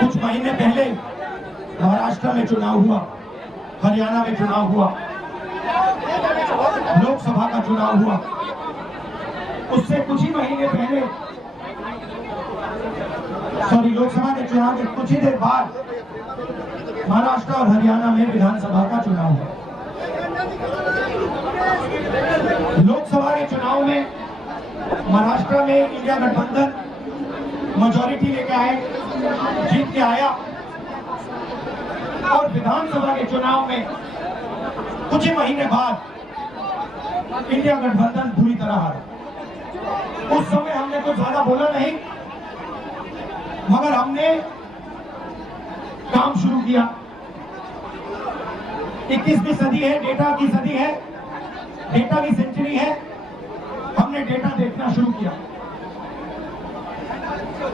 कुछ महीने पहले महाराष्ट्र में चुनाव हुआ, हरियाणा में चुनाव हुआ, लोकसभा का चुनाव हुआ। उससे कुछ ही महीने पहले लोकसभा के चुनाव के कुछ ही देर बाद महाराष्ट्र और हरियाणा में विधानसभा का चुनाव हुआ। लोकसभा के चुनाव में महाराष्ट्र में इंडिया गठबंधन मेजॉरिटी लेके आए, जीत के आया, और विधानसभा के चुनाव में कुछ ही महीने बाद इंडिया गठबंधन पूरी तरह हारा। उस समय हमने कुछ ज्यादा बोला नहीं, मगर हमने काम शुरू किया। 21वीं सदी है, डेटा की सदी है, डेटा की सेंचुरी है। हमने डेटा देखना शुरू किया,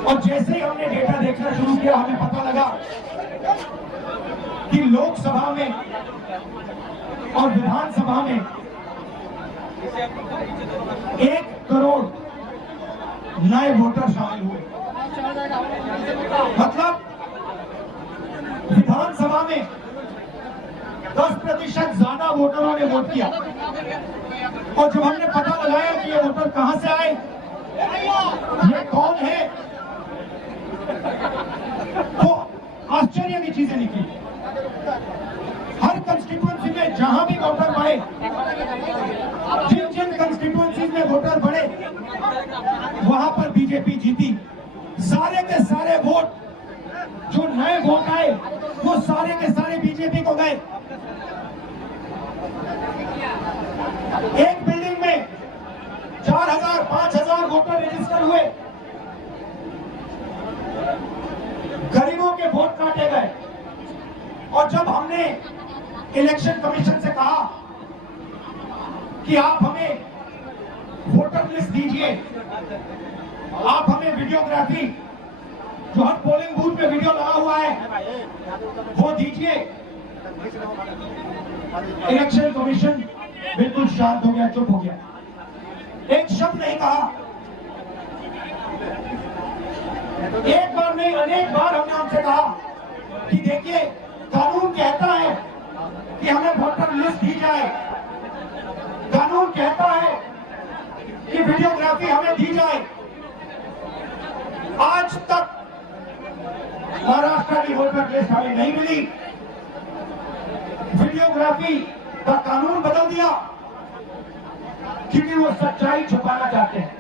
और जैसे ही हमने डेटा देखना शुरू किया, हमें पता लगा कि लोकसभा में और विधानसभा में 1 करोड़ नए वोटर शामिल हुए। मतलब विधानसभा में 10% ज्यादा वोटरों ने वोट किया। और जब हमने पता लगाया कि ये वोटर कहां से आए, ये कौन है, तो आश्चर्य की चीजें निकली। हर कंस्टिट्यूएंसी में जहां भी वोटर बढ़े, जिन जिन कंस्टिट्यूएंसी में वोटर बढ़े, वहां पर बीजेपी जीती। सारे के सारे वोट, जो नए वोट आए, वो सारे के सारे बीजेपी को गए। एक बिल्डिंग में 4000-5000 वोटर रजिस्टर हुए, गरीबों के वोट काटे गए। और जब हमने इलेक्शन कमीशन से कहा कि आप हमें वोटर लिस्ट दीजिए, आप हमें वीडियोग्राफी, जो हर पोलिंग बूथ पे वीडियो लगा हुआ है, वो दीजिए, इलेक्शन कमीशन बिल्कुल शांत हो गया, चुप हो गया, एक शब्द नहीं कहा। एक बार नहीं, अनेक बार हमने उनसे कहा कि देखिए, कानून कहता है कि हमें वोटर लिस्ट दी जाए, कानून कहता है कि वीडियोग्राफी हमें दी जाए। आज तक महाराष्ट्र की वोटर लिस्ट हमें नहीं मिली। वीडियोग्राफी का कानून बदल दिया क्योंकि वो सच्चाई छुपाना चाहते हैं।